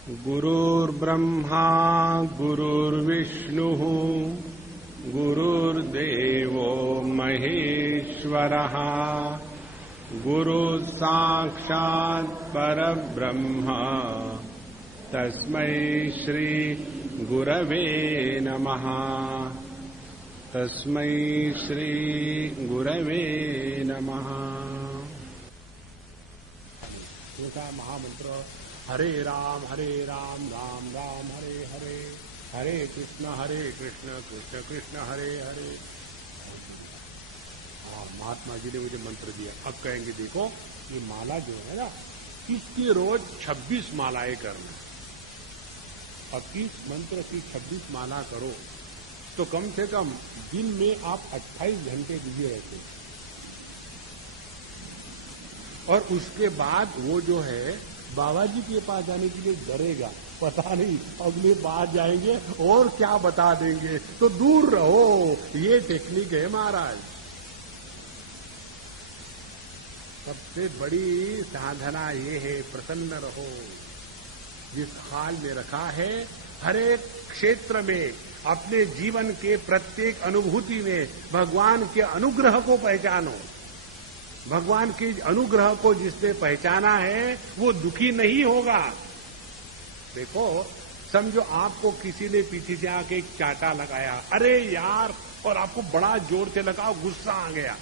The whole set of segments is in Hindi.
गुरुर्ब्रह्मा गुरुर्विष्णुः गुरुर्देवो महेश्वरः गुरुसाक्षात् परब्रह्म तस्मै श्री गुरवे नमः। तस्मै श्री गुरवे नमः। महामंत्र हरे राम राम राम हरे हरे, हरे कृष्ण कृष्ण कृष्ण हरे हरे। महात्मा जी ने मुझे मंत्र दिया। अब कहेंगे देखो ये माला जो है ना, इसकी रोज 26 मालाएं करना। अब इस मंत्र की 26 माला करो तो कम से कम दिन में आप 28 घंटे बिजी रहते। और उसके बाद वो जो है बाबा जी के पास जाने के लिए डरेगा, पता नहीं अगले बार जाएंगे और क्या बता देंगे, तो दूर रहो। ये टेक्निक है महाराज। सबसे बड़ी साधना ये है, प्रसन्न रहो। जिस हाल में रखा है हर एक क्षेत्र में, अपने जीवन के प्रत्येक अनुभूति में भगवान के अनुग्रह को पहचानो। भगवान के अनुग्रह को जिसने पहचाना है वो दुखी नहीं होगा। देखो, समझो आपको किसी ने पीछे से आके एक चाटा लगाया, अरे यार, और आपको बड़ा जोर से लगा, गुस्सा आ गया।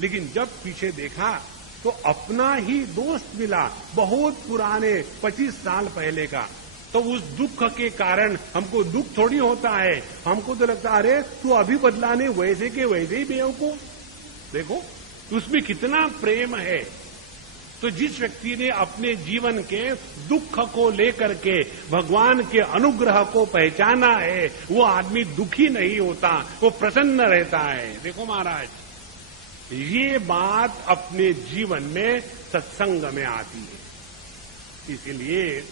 लेकिन जब पीछे देखा तो अपना ही दोस्त मिला, बहुत पुराने 25 साल पहले का। तो उस दुख के कारण हमको दुख थोड़ी होता है, हमको तो लगता है अरे तू अभी बदला नहीं, वैसे के वैसे ही बेवकूफ। देखो उसमें कितना प्रेम है। तो जिस व्यक्ति ने अपने जीवन के दुख को लेकर के भगवान के अनुग्रह को पहचाना है, वो आदमी दुखी नहीं होता, वो प्रसन्न रहता है। देखो महाराज, ये बात अपने जीवन में सत्संग में आती है। इसलिए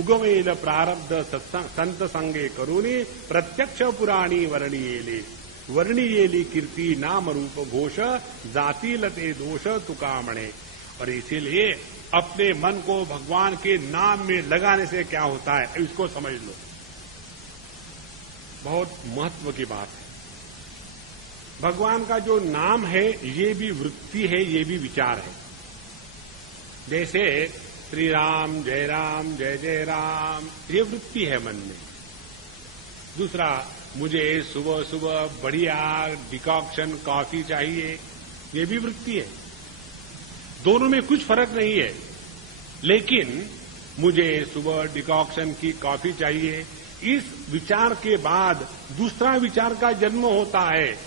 उगमेन प्रारब्ध संत संगे करुणी प्रत्यक्ष पुराणी वर्णियेले, वर्णियेली कीर्ति नाम रूप घोष जाति लते दोष तुकामणे। और इसीलिए अपने मन को भगवान के नाम में लगाने से क्या होता है, इसको समझ लो। बहुत महत्व की बात है। भगवान का जो नाम है ये भी वृत्ति है, ये भी विचार है। जैसे श्री राम जय जय राम, ये वृत्ति है मन में। दूसरा, मुझे सुबह सुबह बढ़िया डिकॉक्शन कॉफी चाहिए, ये भी वृत्ति है। दोनों में कुछ फर्क नहीं है, लेकिन मुझे सुबह डिकॉक्शन की कॉफी चाहिए, इस विचार के बाद दूसरा विचार का जन्म होता है।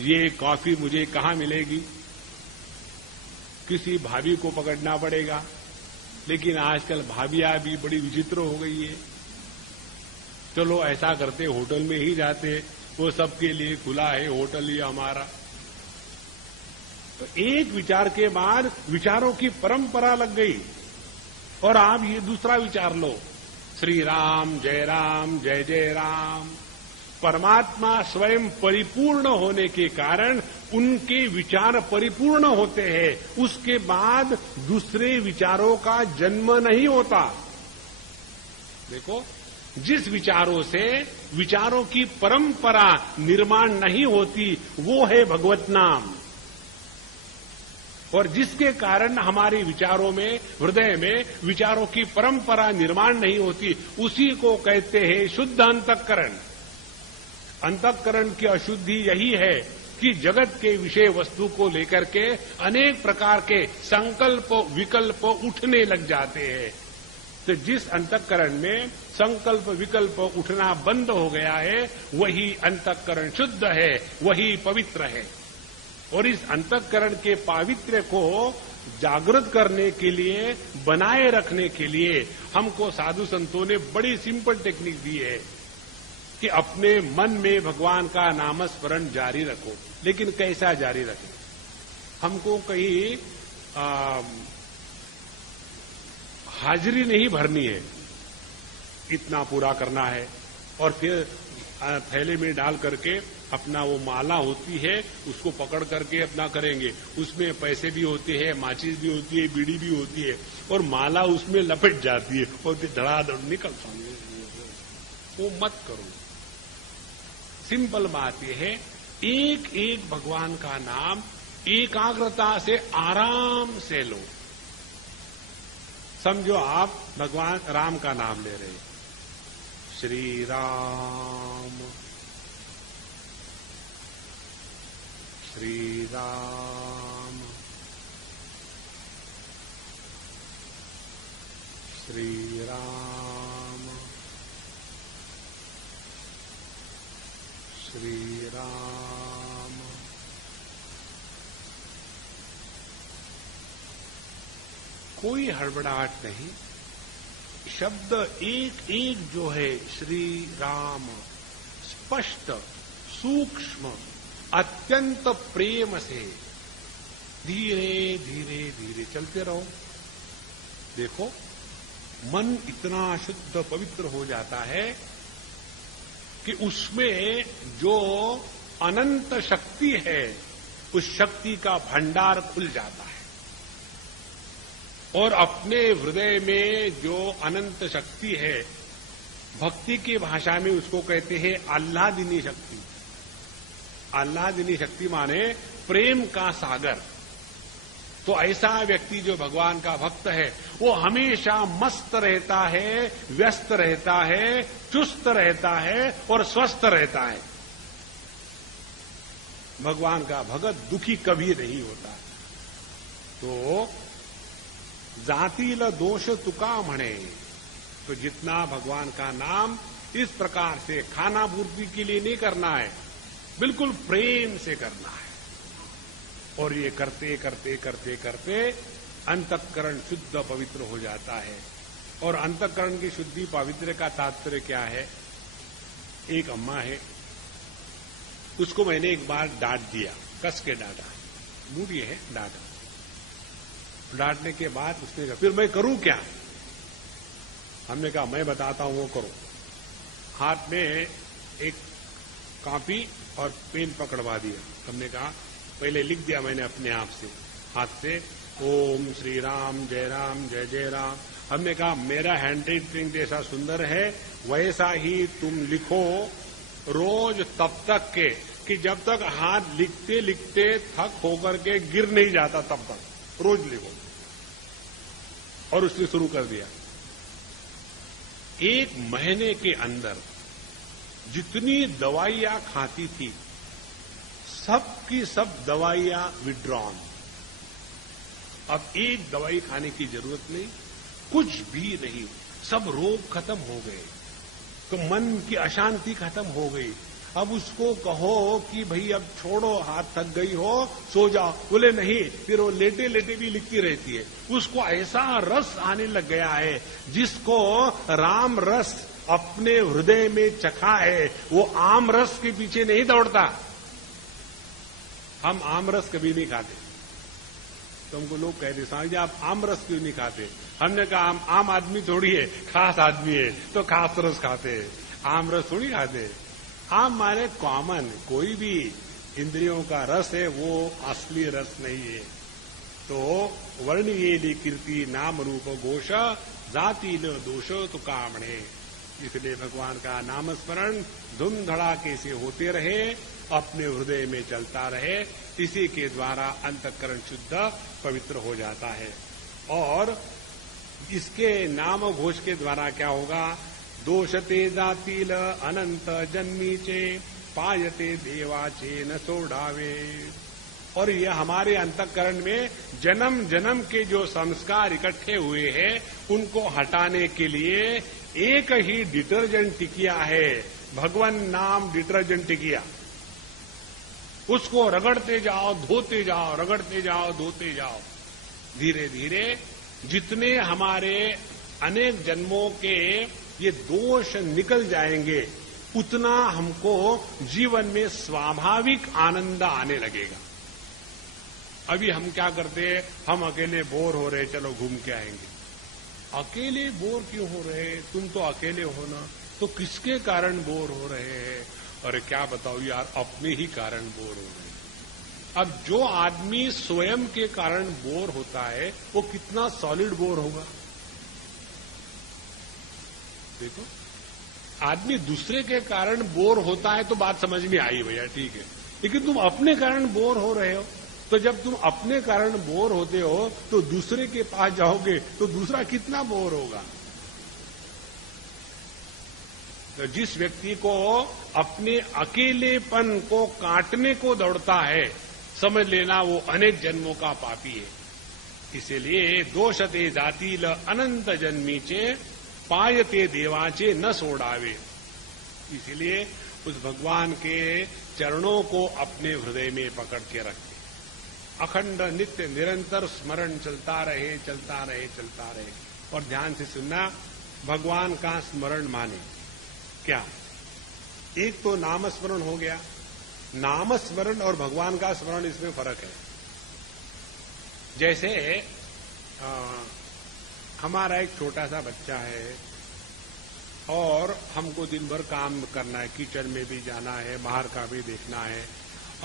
ये कॉफी मुझे कहाँ मिलेगी? किसी भाभी को पकड़ना पड़ेगा। लेकिन आजकल भाभियां भी बड़ी विचित्र हो गई है। चलो ऐसा करते, होटल में ही जाते, वो सबके लिए खुला है होटल ही हमारा। तो एक विचार के बाद विचारों की परंपरा लग गई। और आप ये दूसरा विचार लो, श्री राम जय जय राम। परमात्मा स्वयं परिपूर्ण होने के कारण उनके विचार परिपूर्ण होते हैं, उसके बाद दूसरे विचारों का जन्म नहीं होता। देखो, जिस विचारों से विचारों की परंपरा निर्माण नहीं होती वो है भगवत नाम। और जिसके कारण हमारे विचारों में, हृदय में विचारों की परंपरा निर्माण नहीं होती, उसी को कहते हैं शुद्ध अंतःकरण। अंतःकरण की अशुद्धि यही है कि जगत के विषय वस्तु को लेकर के अनेक प्रकार के संकल्प विकल्प उठने लग जाते हैं। तो जिस अंतःकरण में संकल्प विकल्प उठना बंद हो गया है, वही अंतःकरण शुद्ध है, वही पवित्र है। और इस अंतःकरण के पावित्र्य को जागृत करने के लिए, बनाए रखने के लिए हमको साधु संतों ने बड़ी सिंपल टेक्निक दी है कि अपने मन में भगवान का नामस्मरण जारी रखो। लेकिन कैसा जारी रखें? हमको कहीं हाजिरी नहीं भरनी है, इतना पूरा करना है और फिर थैले में डाल करके अपना वो माला होती है उसको पकड़ करके अपना करेंगे, उसमें पैसे भी होते हैं, माचिस भी होती है, बीड़ी भी होती है, और माला उसमें लपेट जाती है और धड़ाधड़ निकलता है। वो मत करो। सिंपल बात यह है, एक एक भगवान का नाम एकाग्रता से आराम से लो। समझो आप भगवान राम का नाम ले रहे हैं, श्री राम श्री राम श्री राम श्री राम। कोई हड़बड़ाहट नहीं, शब्द एक एक जो है श्री राम स्पष्ट सूक्ष्म अत्यंत प्रेम से धीरे धीरे धीरे चलते रहो। देखो मन इतना शुद्ध पवित्र हो जाता है कि उसमें जो अनंत शक्ति है उस शक्ति का भंडार खुल जाता है, और अपने हृदय में जो अनंत शक्ति है, भक्ति की भाषा में उसको कहते हैं आह्लादिनी शक्ति। आह्लादिनी शक्ति माने प्रेम का सागर। तो ऐसा व्यक्ति जो भगवान का भक्त है वो हमेशा मस्त रहता है, व्यस्त रहता है, चुस्त रहता है और स्वस्थ रहता है। भगवान का भगत दुखी कभी नहीं होता। तो जातील दोष तुका म्हणे, तो जितना भगवान का नाम इस प्रकार से खाना पूर्ति के लिए नहीं करना है, बिल्कुल प्रेम से करना है। और ये करते करते करते करते अंतःकरण शुद्ध पवित्र हो जाता है। और अंतःकरण की शुद्धि पवित्र का तात्पर्य क्या है? एक अम्मा है, उसको मैंने एक बार डांट दिया, कस के डांटा, मूडी है, डांटा। डांटने के बाद उसने कहा फिर मैं करूं क्या? हमने कहा मैं बताता हूं, वो करो। हाथ में एक कॉपी और पेन पकड़वा दिया। हमने कहा पहले लिख दिया मैंने अपने आप से हाथ से, ओम श्री राम जय जय राम। हमने कहा मेरा हैंड राइटिंग जैसा सुंदर है वैसा ही तुम लिखो रोज, तब तक के कि जब तक हाथ लिखते लिखते थक होकर के गिर नहीं जाता, तब तक रोज लिखो। और उसने शुरू कर दिया। 1 महीने के अंदर जितनी दवाइयां खाती थी सब की सब दवाइयां विड्रॉन। अब एक दवाई खाने की जरूरत नहीं, कुछ भी नहीं, सब रोग खत्म हो गए। तो मन की अशांति खत्म हो गई। अब उसको कहो कि भाई अब छोड़ो, हाथ थक गई हो, सो जाओ, बोले नहीं, फिर वो लेटे लेटे भी लिखती रहती है। उसको ऐसा रस आने लग गया है, जिसको राम रस अपने हृदय में चखा है वो आम रस के पीछे नहीं दौड़ता। हम आम रस कभी नहीं खाते। तो हमको लोग कहते स्वामी जी आप आम रस क्यों नहीं खाते? हमने कहा आम आदमी थोड़ी है, खास आदमी है तो खास रस खाते हैं, आम रस थोड़ी खाते। आम माने कॉमन, कोई भी इंद्रियों का रस है वो असली रस नहीं है। तो वर्ण ये कीर्ति नाम रूप घोष जाति न दोष तो कामणे। इसलिए भगवान का नाम स्मरण धूम धड़ाके से होते रहे, अपने हृदय में चलता रहे, इसी के द्वारा अंतःकरण शुद्ध पवित्र हो जाता है। और इसके नाम घोष के द्वारा क्या होगा? दोषते जातील अनंत जन्मीचे पायते देवाचे न सोडावे। और यह हमारे अंतःकरण में जन्म जन्म के जो संस्कार इकट्ठे हुए हैं उनको हटाने के लिए एक ही डिटर्जेंट टिकिया है, भगवान नाम डिटर्जेंट टिकिया। उसको रगड़ते जाओ, धोते जाओ, रगड़ते जाओ, धोते जाओ। धीरे धीरे जितने हमारे अनेक जन्मों के ये दोष निकल जाएंगे उतना हमको जीवन में स्वाभाविक आनंद आने लगेगा। अभी हम क्या करते हैं? हम अकेले बोर हो रहे, चलो घूम के आएंगे। अकेले बोर क्यों हो रहे? तुम तो अकेले हो ना, तो किसके कारण बोर हो रहे हैं? और क्या बताओ यार, अपने ही कारण बोर हो गए। अब जो आदमी स्वयं के कारण बोर होता है वो कितना सॉलिड बोर होगा। देखो, आदमी दूसरे के कारण बोर होता है तो बात समझ में आई भैया, ठीक है, लेकिन तुम अपने कारण बोर हो रहे हो, तो जब तुम अपने कारण बोर होते हो तो दूसरे के पास जाओगे तो दूसरा कितना बोर होगा। तो जिस व्यक्ति को अपने अकेलेपन को काटने को दौड़ता है, समझ लेना वो अनेक जन्मों का पापी है। इसीलिए दोषते जातील अनंत जन्मीचे पायते देवाचे न सोड़ावे। इसीलिए उस भगवान के चरणों को अपने हृदय में पकड़ के रखे, अखंड नित्य निरंतर स्मरण चलता रहे, चलता रहे, चलता रहे। और ध्यान से सुनना, भगवान का स्मरण माने क्या? एक तो नाम स्मरण हो गया, नाम स्मरण और भगवान का स्मरण, इसमें फर्क है। जैसे हमारा एक छोटा सा बच्चा है और हमको दिन भर काम करना है, किचन में भी जाना है, बाहर का भी देखना है,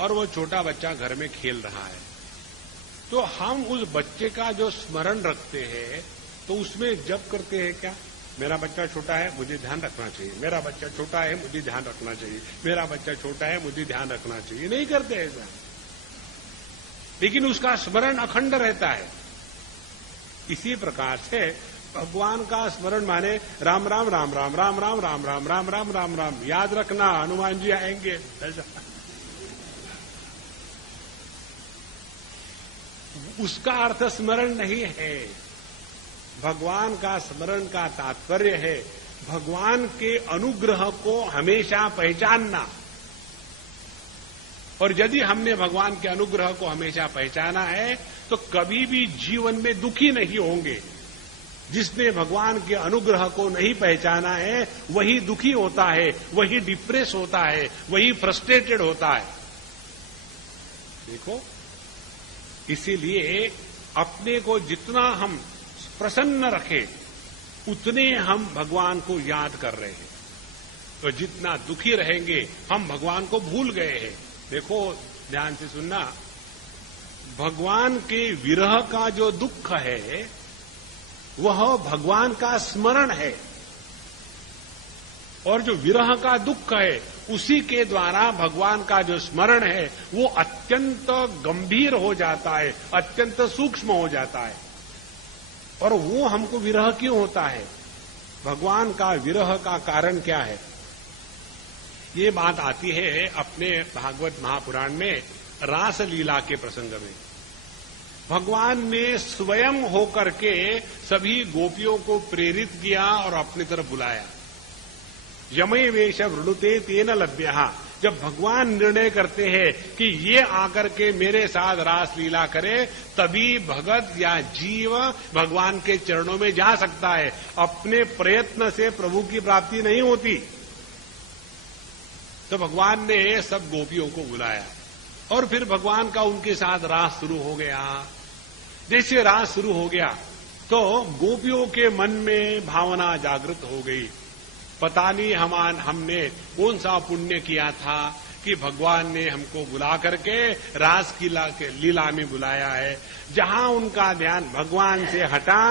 और वो छोटा बच्चा घर में खेल रहा है, तो हम उस बच्चे का जो स्मरण रखते हैं तो उसमें जब करते हैं क्या? मेरा बच्चा छोटा है, मुझे ध्यान रखना चाहिए, मेरा बच्चा छोटा है, मुझे ध्यान रखना चाहिए, मेरा बच्चा छोटा है, मुझे ध्यान रखना चाहिए। नहीं करते ऐसा, लेकिन उसका स्मरण अखंड रहता है। इसी प्रकार से भगवान का स्मरण माने राम राम राम राम राम राम राम राम राम राम राम राम। याद रखना, हनुमान जी आएंगे ऐसा। उसका अर्थ स्मरण नहीं है। भगवान का स्मरण का तात्पर्य है भगवान के अनुग्रह को हमेशा पहचानना। और यदि हमने भगवान के अनुग्रह को हमेशा पहचाना है तो कभी भी जीवन में दुखी नहीं होंगे। जिसने भगवान के अनुग्रह को नहीं पहचाना है वही दुखी होता है, वही डिप्रेस होता है, वही फ्रस्ट्रेटेड होता है। देखो, इसीलिए अपने को जितना हम प्रसन्न रखें उतने हम भगवान को याद कर रहे हैं, तो जितना दुखी रहेंगे हम भगवान को भूल गए हैं। देखो, ध्यान से सुनना, भगवान के विरह का जो दुख है वह भगवान का स्मरण है, और जो विरह का दुख है उसी के द्वारा भगवान का जो स्मरण है वो अत्यंत गंभीर हो जाता है, अत्यंत सूक्ष्म हो जाता है। और वो हमको विरह क्यों होता है? भगवान का विरह का कारण क्या है? ये बात आती है अपने भागवत महापुराण में रास लीला के प्रसंग में। भगवान ने स्वयं होकर के सभी गोपियों को प्रेरित किया और अपनी तरफ बुलाया। यमय वेश वृणुते तेन लभ्यः। जब भगवान निर्णय करते हैं कि ये आकर के मेरे साथ रास लीला करे, तभी भगत या जीव भगवान के चरणों में जा सकता है। अपने प्रयत्न से प्रभु की प्राप्ति नहीं होती। तो भगवान ने सब गोपियों को बुलाया और फिर भगवान का उनके साथ रास शुरू हो गया। जैसे रास शुरू हो गया तो गोपियों के मन में भावना जागृत हो गई। पता नहीं हमने कौन सा पुण्य किया था कि भगवान ने हमको बुला करके रास की लीला में बुलाया है। जहां उनका ध्यान भगवान से हटा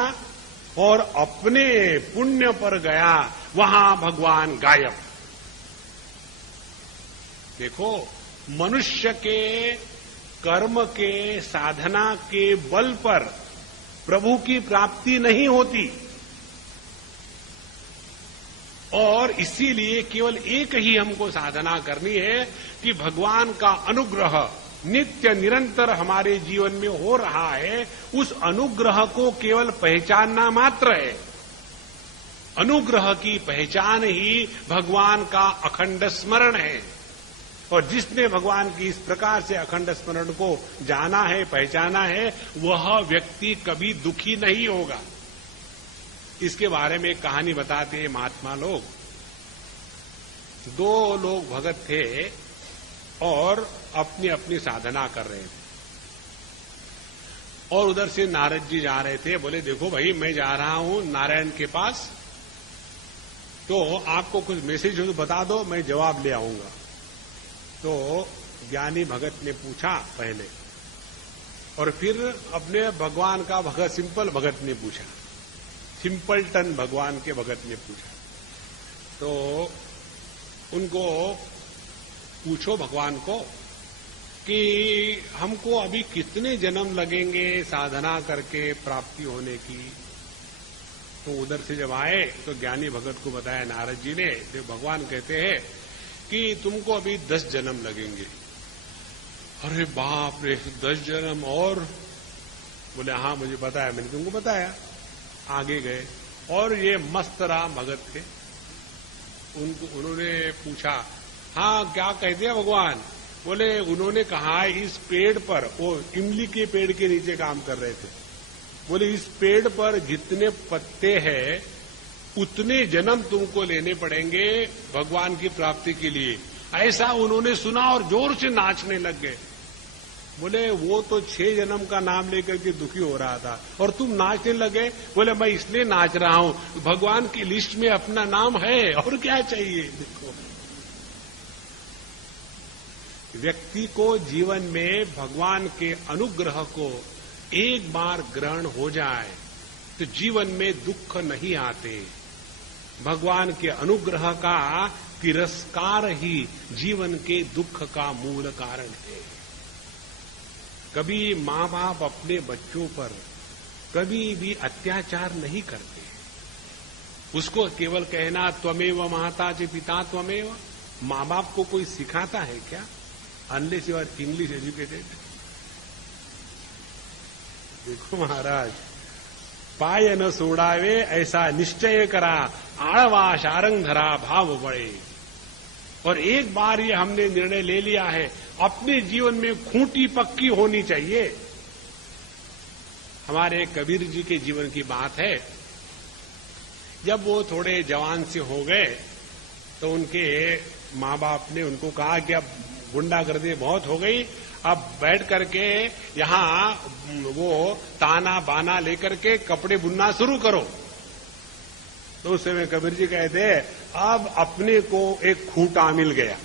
और अपने पुण्य पर गया, वहां भगवान गायब। देखो, मनुष्य के कर्म के साधना के बल पर प्रभु की प्राप्ति नहीं होती, और इसीलिए केवल एक ही हमको साधना करनी है कि भगवान का अनुग्रह नित्य निरंतर हमारे जीवन में हो रहा है, उस अनुग्रह को केवल पहचानना मात्र है। अनुग्रह की पहचान ही भगवान का अखंड स्मरण है। और जिसने भगवान की इस प्रकार से अखंड स्मरण को जाना है, पहचाना है, वह व्यक्ति कभी दुखी नहीं होगा। इसके बारे में एक कहानी बताते हैं महात्मा लोग। दो लोग भगत थे और अपनी अपनी साधना कर रहे थे, और उधर से नारद जी जा रहे थे। बोले, देखो भाई, मैं जा रहा हूं नारायण के पास, तो आपको कुछ मैसेज हो तो बता दो, मैं जवाब ले आऊंगा। तो ज्ञानी भगत ने पूछा पहले, और फिर अपने भगवान का भगत सिंपल भगत ने पूछा, सिंपलटन भगवान के भगत ने पूछा। तो उनको पूछो भगवान को कि हमको अभी कितने जन्म लगेंगे साधना करके प्राप्ति होने की। तो उधर से जब आए तो ज्ञानी भगत को बताया नारद जी ने, तो भगवान कहते हैं कि तुमको अभी 10 जन्म लगेंगे। अरे बाप रे, 10 जन्म? और बोले हाँ मुझे बताया, मैंने तुमको बताया। आगे गए और ये मस्त राम भगत थे, उन्होंने पूछा हाँ क्या कहते हैं भगवान? बोले उन्होंने कहा इस पेड़ पर, वो इमली के पेड़ के नीचे काम कर रहे थे, बोले इस पेड़ पर जितने पत्ते हैं उतने जन्म तुमको लेने पड़ेंगे भगवान की प्राप्ति के लिए। ऐसा उन्होंने सुना और जोर से नाचने लग गए। बोले वो तो 6 जन्म का नाम लेकर के दुखी हो रहा था और तुम नाचने लगे। बोले मैं इसलिए नाच रहा हूं, भगवान की लिस्ट में अपना नाम है, और क्या चाहिए। देखो, व्यक्ति को जीवन में भगवान के अनुग्रह को एक बार ग्रहण हो जाए तो जीवन में दुख नहीं आते। भगवान के अनुग्रह का तिरस्कार ही जीवन के दुख का मूल कारण है। कभी मां बाप अपने बच्चों पर कभी भी अत्याचार नहीं करते। उसको केवल कहना त्वमेव माता च पिता त्वमेव, मां बाप को कोई सिखाता है क्या? Unless you are English educated. देखो महाराज, पाय न सोड़ावे ऐसा निश्चय करा, आड़वा शारंग धरा भाव बड़े। और एक बार ये हमने निर्णय ले लिया है, अपने जीवन में खूंटी पक्की होनी चाहिए। हमारे कबीर जी के जीवन की बात है, जब वो थोड़े जवान से हो गए तो उनके मां बाप ने उनको कहा कि अब गुंडागर्दी बहुत हो गई, अब बैठ करके यहां वो ताना बाना लेकर के कपड़े बुनना शुरू करो। तो उस समय कबीर जी कहते अब अपने को एक खूंटा मिल गया,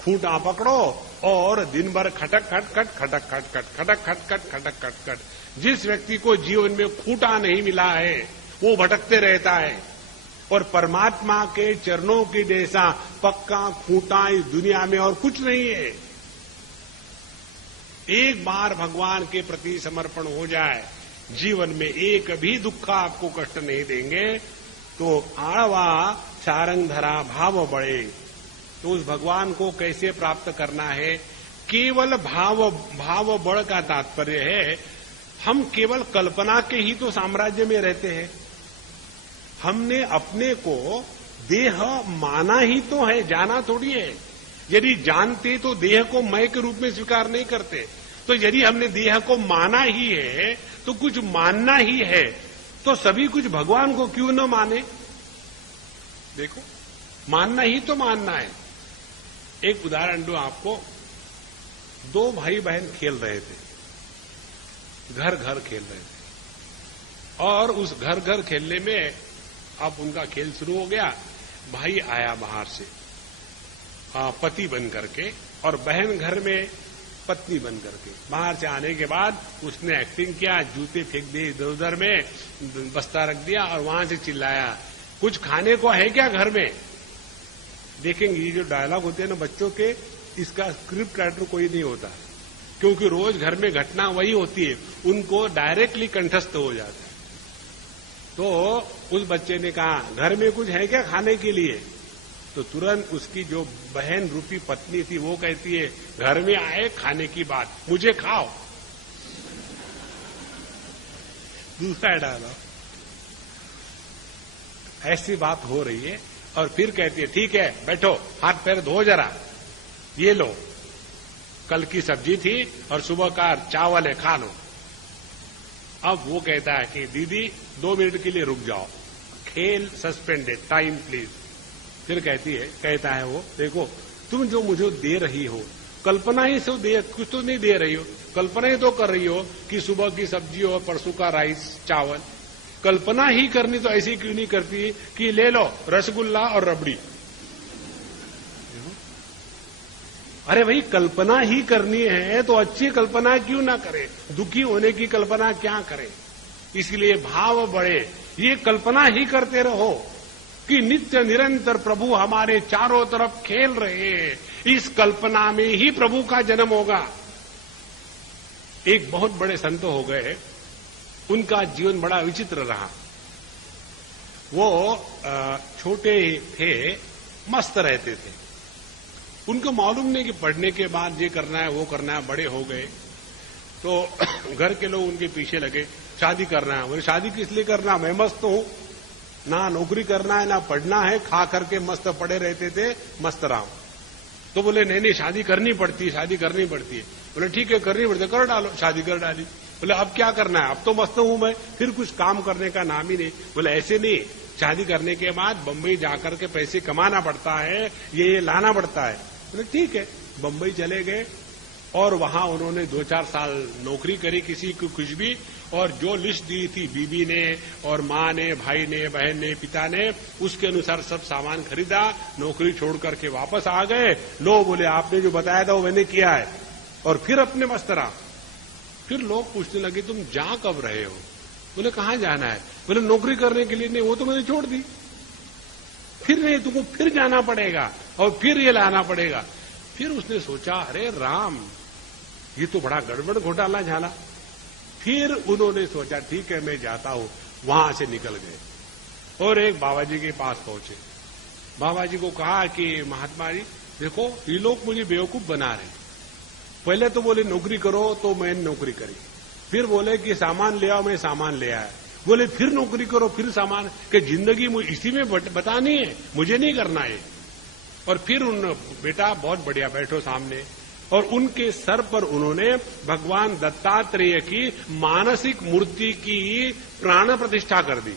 खूंटा पकड़ो और दिन भर खटक खट खट खटक खट खट खटक खट खट खटक खट खट। जिस व्यक्ति को जीवन में खूंटा नहीं मिला है वो भटकते रहता है, और परमात्मा के चरणों के जैसा पक्का खूंटा इस दुनिया में और कुछ नहीं है। एक बार भगवान के प्रति समर्पण हो जाए, जीवन में एक भी दुख आपको कष्ट नहीं देंगे, तो आड़वा सारंग धरा भाव बढ़े। तो उस भगवान को कैसे प्राप्त करना है? केवल भाव बड़ का तात्पर्य है हम केवल कल्पना के ही तो साम्राज्य में रहते हैं। हमने अपने को देह माना ही तो है, जाना थोड़ी है। यदि जानते तो देह को मैं के रूप में स्वीकार नहीं करते। तो यदि हमने देह को माना ही है तो कुछ मानना ही है, तो सभी कुछ भगवान को क्यों न माने? देखो, मानना ही तो मानना है। एक उदाहरण दो आपको। 2 भाई बहन खेल रहे थे, घर घर खेल रहे थे, और उस घर घर खेलने में अब उनका खेल शुरू हो गया। भाई आया बाहर से पति बन करके, और बहन घर में पत्नी बन करके। बाहर से आने के बाद उसने एक्टिंग किया, जूते फेंक दिए इधर उधर में, बस्ता रख दिया और वहां से चिल्लाया कुछ खाने को है क्या घर में? देखेंगे ये जो डायलॉग होते हैं ना बच्चों के, इसका स्क्रिप्ट राइटर कोई नहीं होता, क्योंकि रोज घर में घटना वही होती है, उनको डायरेक्टली कंठस्थ हो जाता है। तो उस बच्चे ने कहा घर में कुछ है क्या खाने के लिए? तो तुरंत उसकी जो बहन रूपी पत्नी थी वो कहती है घर में आए खाने की बात, मुझे खाओ। दूसरा डालो, ऐसी बात हो रही है, और फिर कहती है ठीक है बैठो, हाथ पैर धो जरा, ये लो कल की सब्जी थी और सुबह का चावल है, खा लो। अब वो कहता है कि दीदी 2 मिनट के लिए रुक जाओ, खेल सस्पेंडेड, टाइम प्लीज। फिर कहता है वो, देखो तुम जो मुझे दे रही हो कल्पना ही से दे, कुछ तो नहीं दे रही हो, कल्पना ही तो कर रही हो कि सुबह की सब्जी और परसों का राइस चावल। कल्पना ही करनी तो ऐसी क्यों नहीं करती कि ले लो रसगुल्ला और रबड़ी। अरे भाई, कल्पना ही करनी है तो अच्छी कल्पना क्यों ना करें, दुखी होने की कल्पना क्या करें। इसलिए भाव बढ़े, ये कल्पना ही करते रहो कि नित्य निरंतर प्रभु हमारे चारों तरफ खेल रहे हैं। इस कल्पना में ही प्रभु का जन्म होगा। एक बहुत बड़े संत हो गए, उनका जीवन बड़ा विचित्र रहा। वो छोटे थे, मस्त रहते थे। उनको मालूम नहीं कि पढ़ने के बाद ये करना है वो करना है। बड़े हो गए तो घर के लोग उनके पीछे लगे, शादी करना है। बोले शादी किस लिए करना, मैं मस्त हूं, ना नौकरी करना है ना पढ़ना है, खा करके मस्त पड़े रहते थे, मस्त राम। तो बोले नहीं, शादी करनी पड़ती है, शादी करनी पड़ती है। बोले ठीक है, करनी पड़ती है, कर डालो। शादी कर डाली। बोले अब क्या करना है, अब तो मस्त हूं मैं, फिर कुछ काम करने का नाम ही नहीं। बोले ऐसे नहीं, शादी करने के बाद बंबई जाकर के पैसे कमाना पड़ता है, ये लाना पड़ता है। बोले ठीक है, बंबई चले गए और वहां उन्होंने 2-4 साल नौकरी करी किसी को कुछ भी, और जो लिस्ट दी थी बीबी ने और मां ने, भाई ने, बहन ने, पिता ने, उसके अनुसार सब सामान खरीदा, नौकरी छोड़ करके वापस आ गए। लो बोले आपने जो बताया था वो मैंने किया है, और फिर अपने मस्त रहा। फिर लोग पूछने लगे तुम जा कब रहे हो। बोले कहां जाना है। बोले नौकरी करने के लिए। नहीं, वो तो मैंने छोड़ दी। फिर नहीं, तुमको फिर जाना पड़ेगा और फिर ये लाना पड़ेगा। फिर उसने सोचा अरे राम, ये तो बड़ा गड़बड़ घोटाला झाला। फिर उन्होंने सोचा ठीक है मैं जाता हूं। वहां से निकल गए और एक बाबा जी के पास पहुंचे। बाबा जी को कहा कि महात्मा जी देखो, ये लोग मुझे बेवकूफ बना रहे। पहले तो बोले नौकरी करो, तो मैंने नौकरी करी। फिर बोले कि सामान ले आओ, मैं सामान ले आया। बोले फिर नौकरी करो, फिर सामान, कि जिंदगी मुझे इसी में बतानी है, मुझे नहीं करना है। और फिर उन बेटा बहुत बढ़िया, बैठो सामने, और उनके सर पर उन्होंने भगवान दत्तात्रेय की मानसिक मूर्ति की प्राण प्रतिष्ठा कर दी।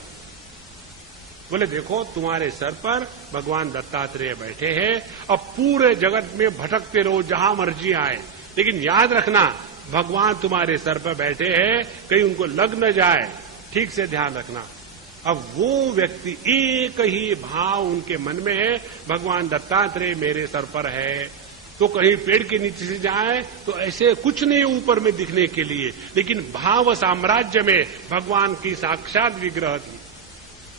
बोले देखो तुम्हारे सर पर भगवान दत्तात्रेय बैठे हैं, अब पूरे जगत में भटकते रहो जहां मर्जी आए, लेकिन याद रखना भगवान तुम्हारे सर पर बैठे हैं, कहीं उनको लग न जाए, ठीक से ध्यान रखना। अब वो व्यक्ति एक ही भाव उनके मन में है, भगवान दत्तात्रेय मेरे सर पर है, तो कहीं पेड़ के नीचे से जाए तो ऐसे कुछ नहीं ऊपर में दिखने के लिए, लेकिन भाव साम्राज्य में भगवान की साक्षात विग्रह थी।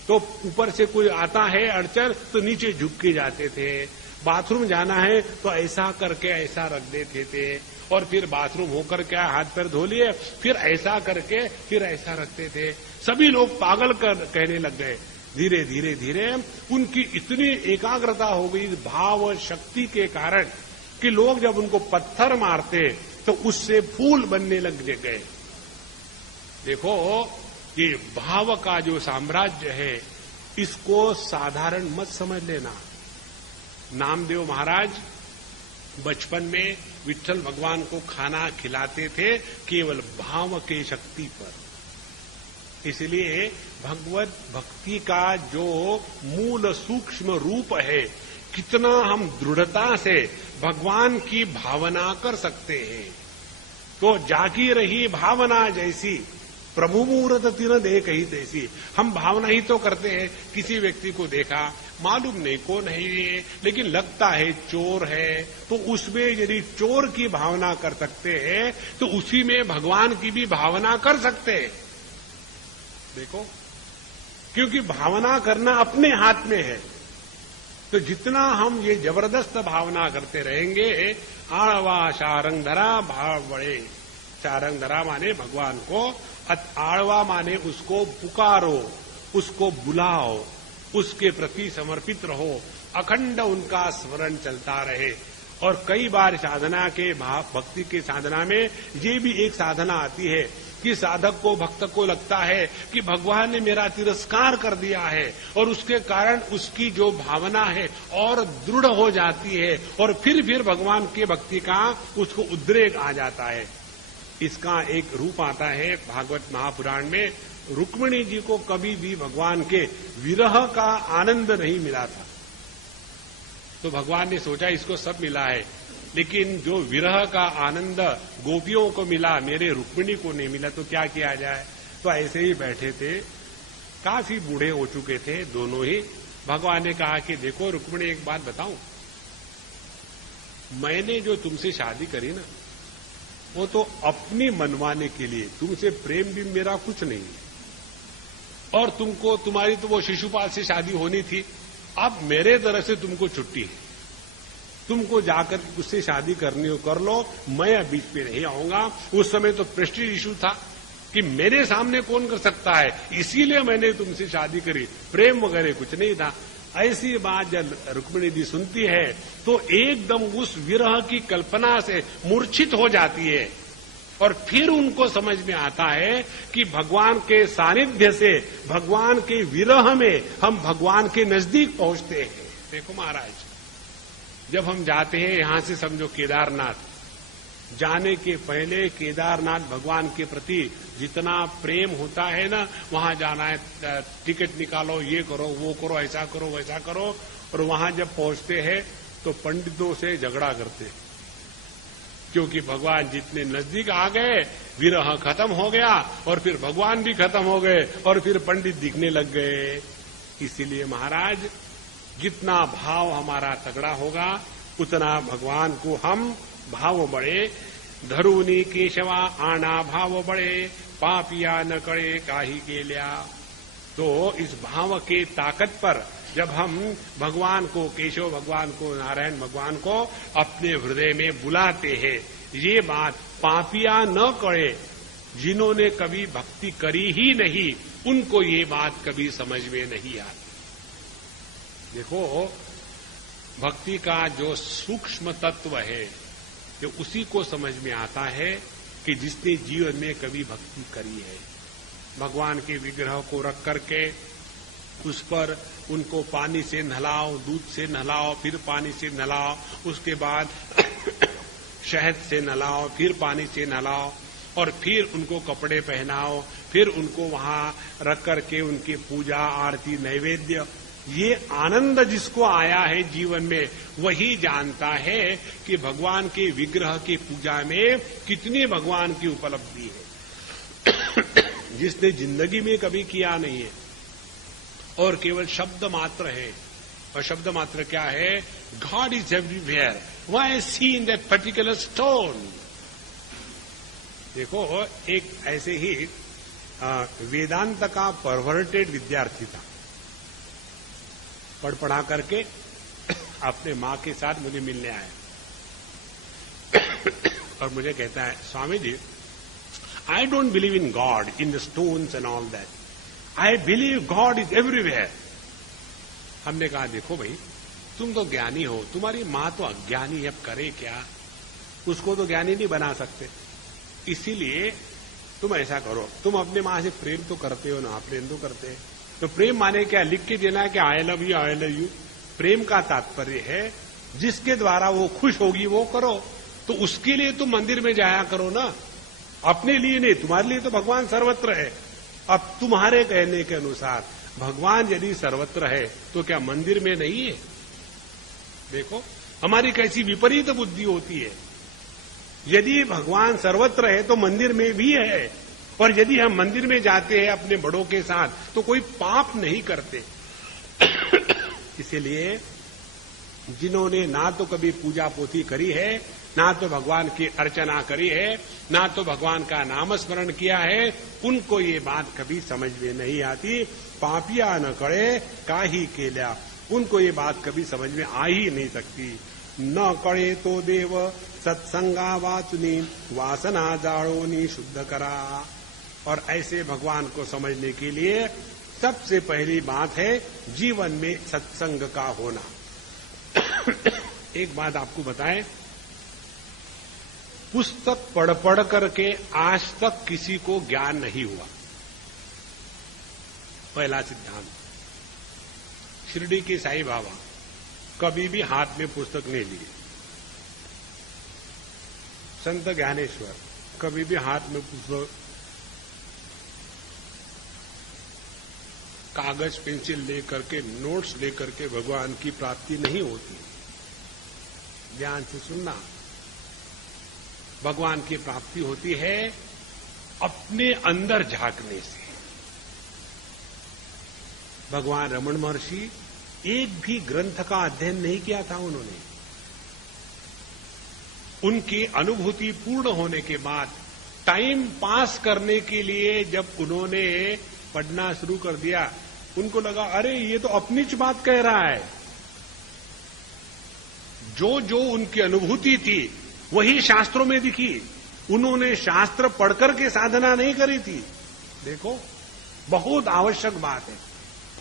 तो ऊपर से कोई आता है अड़चन तो नीचे झुक के जाते थे, बाथरूम जाना है तो ऐसा करके ऐसा रख देते थे, और फिर बाथरूम होकर के हाथ पैर धो लिए, फिर ऐसा करके फिर ऐसा रखते थे। सभी लोग पागल कहने लग गए। धीरे धीरे धीरे उनकी इतनी एकाग्रता हो गई भाव शक्ति के कारण कि लोग जब उनको पत्थर मारते तो उससे फूल बनने लग गए। देखो, ये भाव का जो साम्राज्य है, इसको साधारण मत समझ लेना। नामदेव महाराज बचपन में विट्ठल भगवान को खाना खिलाते थे केवल भाव के शक्ति पर। इसलिए भगवत भक्ति का जो मूल सूक्ष्म रूप है, कितना हम दृढ़ता से भगवान की भावना कर सकते हैं। तो जागी रही भावना जैसी, प्रभु मुहूर्त तीन देख ही तैसी। हम भावना ही तो करते हैं, किसी व्यक्ति को देखा, मालूम नहीं कौन है ये, लेकिन लगता है चोर है, तो उसमें यदि चोर की भावना कर सकते हैं तो उसी में भगवान की भी भावना कर सकते हैं। देखो, क्योंकि भावना करना अपने हाथ में है। तो जितना हम ये जबरदस्त भावना करते रहेंगे, आड़वा शारंग धरा भाव बड़े। शारंग धरा माने भगवान को, आड़वा माने उसको पुकारो, उसको बुलाओ, उसके प्रति समर्पित रहो, अखंड उनका स्मरण चलता रहे। और कई बार साधना के भक्ति के साधना में ये भी एक साधना आती है कि साधक को, भक्त को लगता है कि भगवान ने मेरा तिरस्कार कर दिया है, और उसके कारण उसकी जो भावना है और दृढ़ हो जाती है, और फिर भगवान के भक्ति का उसको उद्रेक आ जाता है। इसका एक रूप आता है भागवत महापुराण में। रुक्मिणी जी को कभी भी भगवान के विरह का आनंद नहीं मिला था, तो भगवान ने सोचा इसको सब मिला है, लेकिन जो विरह का आनंद गोपियों को मिला, मेरे रुक्मिणी को नहीं मिला, तो क्या किया जाए। तो ऐसे ही बैठे थे, काफी बूढ़े हो चुके थे दोनों ही। भगवान ने कहा कि देखो रुक्मिणी, एक बात बताऊं, मैंने जो तुमसे शादी करी ना, वो तो अपनी मनवाने के लिए, तुमसे प्रेम भी मेरा कुछ नहीं है। और तुमको, तुम्हारी तो वो शिशुपाल से शादी होनी थी, अब मेरे तरफ से तुमको छुट्टी है, तुमको जाकर उससे शादी करनी हो कर लो, मैं अब बीच पे नहीं आऊंगा। उस समय तो प्रेस्टीज इशू था कि मेरे सामने कौन कर सकता है, इसीलिए मैंने तुमसे शादी करी, प्रेम वगैरह कुछ नहीं था। ऐसी बात जब रुक्मिणी जी सुनती है तो एकदम उस विरह की कल्पना से मूर्छित हो जाती है, और फिर उनको समझ में आता है कि भगवान के सानिध्य से, भगवान के विरह में हम भगवान के नजदीक पहुंचते हैं। देखो महाराज, जब हम जाते हैं यहां से समझो केदारनाथ, जाने के पहले केदारनाथ भगवान के प्रति जितना प्रेम होता है ना, वहां जाना है, टिकट निकालो, ये करो, वो करो, ऐसा करो, वैसा करो, और वहां जब पहुंचते हैं तो पंडितों से झगड़ा करते हैं, क्योंकि भगवान जितने नजदीक आ गए, विरह खत्म हो गया, और फिर भगवान भी खत्म हो गए, और फिर पंडित दिखने लग गए। इसीलिए महाराज, जितना भाव हमारा तगड़ा होगा, उतना भगवान को हम भाव बढ़े। धरुनी केशवा आना भाव बढ़े, पापिया न करे काही के लिया। तो इस भाव के ताकत पर जब हम भगवान को, केशव भगवान को, नारायण भगवान को अपने हृदय में बुलाते हैं, ये बात पापिया न करे, जिन्होंने कभी भक्ति करी ही नहीं, उनको ये बात कभी समझ में नहीं आती। देखो, भक्ति का जो सूक्ष्म तत्व है, जो उसी को समझ में आता है कि जिसने जीवन में कभी भक्ति करी है। भगवान के विग्रह को रख करके उस पर उनको पानी से नहलाओ, दूध से नहलाओ, फिर पानी से नहलाओ, उसके बाद शहद से नहलाओ, फिर पानी से नहलाओ, और फिर उनको कपड़े पहनाओ, फिर उनको वहां रख करके उनकी पूजा, आरती, नैवेद्य, ये आनंद जिसको आया है जीवन में, वही जानता है कि भगवान के विग्रह की पूजा में कितनी भगवान की उपलब्धि है। जिसने जिंदगी में कभी किया नहीं है और केवल शब्द मात्र है, और शब्द मात्र क्या है? God is everywhere, why see in that particular stone. देखो, एक ऐसे ही वेदांत का परवर्टेड विद्यार्थी था, पढ़ा करके अपने मां के साथ मुझे मिलने आया और मुझे कहता है, Swami ji, I don't believe in God in the stones and all that, I believe God is everywhere. हमने कहा, देखो भाई, तुम तो ज्ञानी हो, तुम्हारी मां तो अज्ञानी है, अब करे क्या, उसको तो ज्ञानी नहीं बना सकते। इसीलिए तुम ऐसा करो, तुम अपने मां से प्रेम तो करते हो ना, प्रेम तो करते हैं, तो प्रेम माने क्या? लिख के देना है कि I love you, I love you. प्रेम का तात्पर्य है जिसके द्वारा वो खुश होगी वो करो। तो उसके लिए तुम मंदिर में जाया करो ना, अपने लिए नहीं। तुम्हारे लिए तो भगवान सर्वत्र है। अब तुम्हारे कहने के अनुसार भगवान यदि सर्वत्र है तो क्या मंदिर में नहीं है? देखो, हमारी कैसी विपरीत बुद्धि होती है। यदि भगवान सर्वत्र है तो मंदिर में भी है, और यदि हम मंदिर में जाते हैं अपने बड़ों के साथ तो कोई पाप नहीं करते। इसलिए जिन्होंने ना तो कभी पूजा पोथी करी है, ना तो भगवान की अर्चना करी है, ना तो भगवान का नाम स्मरण किया है, उनको ये बात कभी समझ में नहीं आती। पापिया न करे काही के लिया, उनको ये बात कभी समझ में आ ही नहीं सकती। न करे तो देव सत्संगा वाचुनी, वासना जाड़ोनी शुद्ध करा। और ऐसे भगवान को समझने के लिए सबसे पहली बात है जीवन में सत्संग का होना। एक बात आपको बताएं, पुस्तक पढ़ करके आज तक किसी को ज्ञान नहीं हुआ। पहला सिद्धांत। शिरडी के साईं बाबा कभी भी हाथ में पुस्तक नहीं लिए। संत ज्ञानेश्वर कभी भी हाथ में पुस्तक, कागज पेंसिल लेकर के, नोट्स लेकर के भगवान की प्राप्ति नहीं होती। ध्यान से सुनना, भगवान की प्राप्ति होती है अपने अंदर झांकने से। भगवान रमण महर्षि एक भी ग्रंथ का अध्ययन नहीं किया था उन्होंने। उनकी अनुभूति पूर्ण होने के बाद टाइम पास करने के लिए जब उन्होंने पढ़ना शुरू कर दिया, उनको लगा अरे ये तो अपनी च बात कह रहा है। जो जो उनकी अनुभूति थी वही शास्त्रों में दिखी। उन्होंने शास्त्र पढ़कर के साधना नहीं करी थी। देखो, बहुत आवश्यक बात है।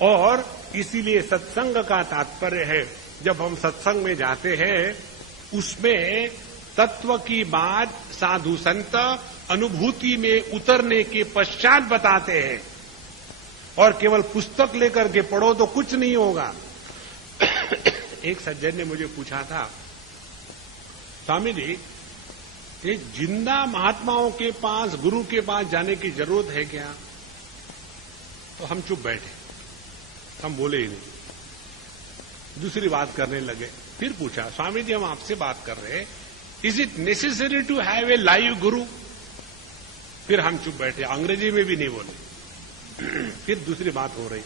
और इसीलिए सत्संग का तात्पर्य है, जब हम सत्संग में जाते हैं उसमें तत्व की बात साधु संत अनुभूति में उतरने के पश्चात बताते हैं, और केवल पुस्तक लेकर के पढ़ो तो कुछ नहीं होगा। एक सज्जन ने मुझे पूछा था, स्वामी जी ये जिंदा महात्माओं के पास, गुरु के पास जाने की जरूरत है क्या? तो हम चुप बैठे, हम बोले ही नहीं, दूसरी बात करने लगे। फिर पूछा, स्वामी जी हम आपसे बात कर रहे हैं, is it necessary to have a live guru? फिर हम चुप बैठे, अंग्रेजी में भी नहीं बोले। फिर दूसरी बात हो रही,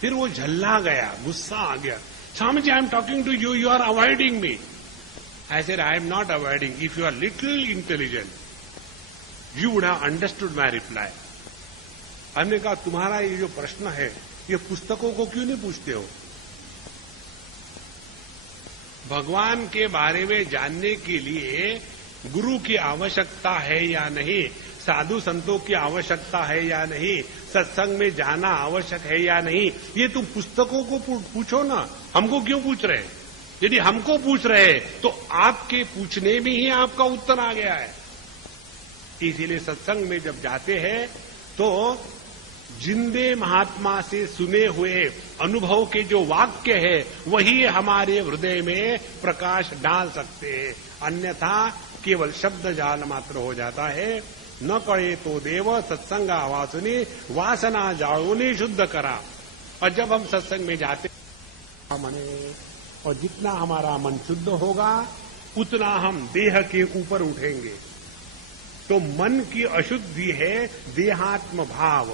फिर वो झल्ला गया, गुस्सा आ गया। Swami ji I am talking to you, you are avoiding me. I said, I am not avoiding. If you are little intelligent, you would have understood my reply. हमने कहा तुम्हारा ये जो प्रश्न है ये पुस्तकों को क्यों नहीं पूछते हो? भगवान के बारे में जानने के लिए गुरु की आवश्यकता है या नहीं, साधु संतों की आवश्यकता है या नहीं, सत्संग में जाना आवश्यक है या नहीं, ये तुम पुस्तकों को पूछो ना, हमको क्यों पूछ रहे हैं? यदि हमको पूछ रहे तो आपके पूछने में ही आपका उत्तर आ गया है। इसीलिए सत्संग में जब जाते हैं तो जिंदे महात्मा से सुने हुए अनुभव के जो वाक्य है वही हमारे हृदय में प्रकाश डाल सकते हैं, अन्यथा केवल शब्द जाल मात्र हो जाता है। न कहे तो देव सत्संग आवासुनी वासना जाड़ोनी शुद्ध करा। और जब हम सत्संग में जाते मने, और जितना हमारा मन शुद्ध होगा उतना हम देह के ऊपर उठेंगे। तो मन की अशुद्धि है देहात्म भाव।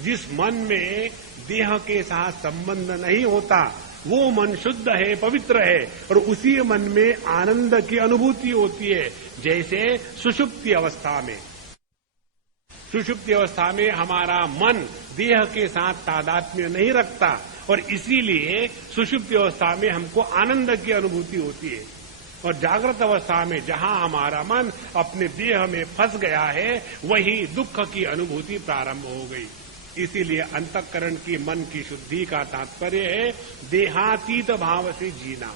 जिस मन में देह के साथ संबंध नहीं होता वो मन शुद्ध है, पवित्र है, और उसी मन में आनंद की अनुभूति होती है। जैसे सुषुप्ति अवस्था में, सुषुप्ति अवस्था में हमारा मन देह के साथ तादात्म्य नहीं रखता, और इसीलिए सुषुप्ति अवस्था में हमको आनंद की अनुभूति होती है। और जागृत अवस्था में जहां हमारा मन अपने देह में फंस गया है वही दुख की अनुभूति प्रारंभ हो गई। इसीलिए अंतःकरण की मन की शुद्धि का तात्पर्य है देहातीत भाव से जीना।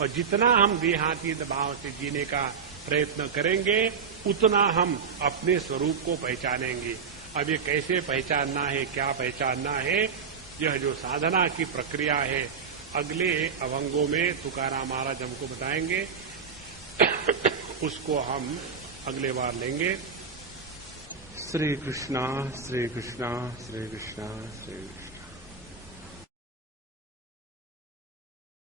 और जितना हम देहातीत भाव से जीने का प्रयत्न करेंगे उतना हम अपने स्वरूप को पहचानेंगे। अब ये कैसे पहचानना है, क्या पहचानना है, यह जो साधना की प्रक्रिया है अगले अभंगों में तुकाराम महाराज हमको बताएंगे। उसको हम अगले बार लेंगे। श्री कृष्णा श्री कृष्णा श्री कृष्णा श्री कृष्णा।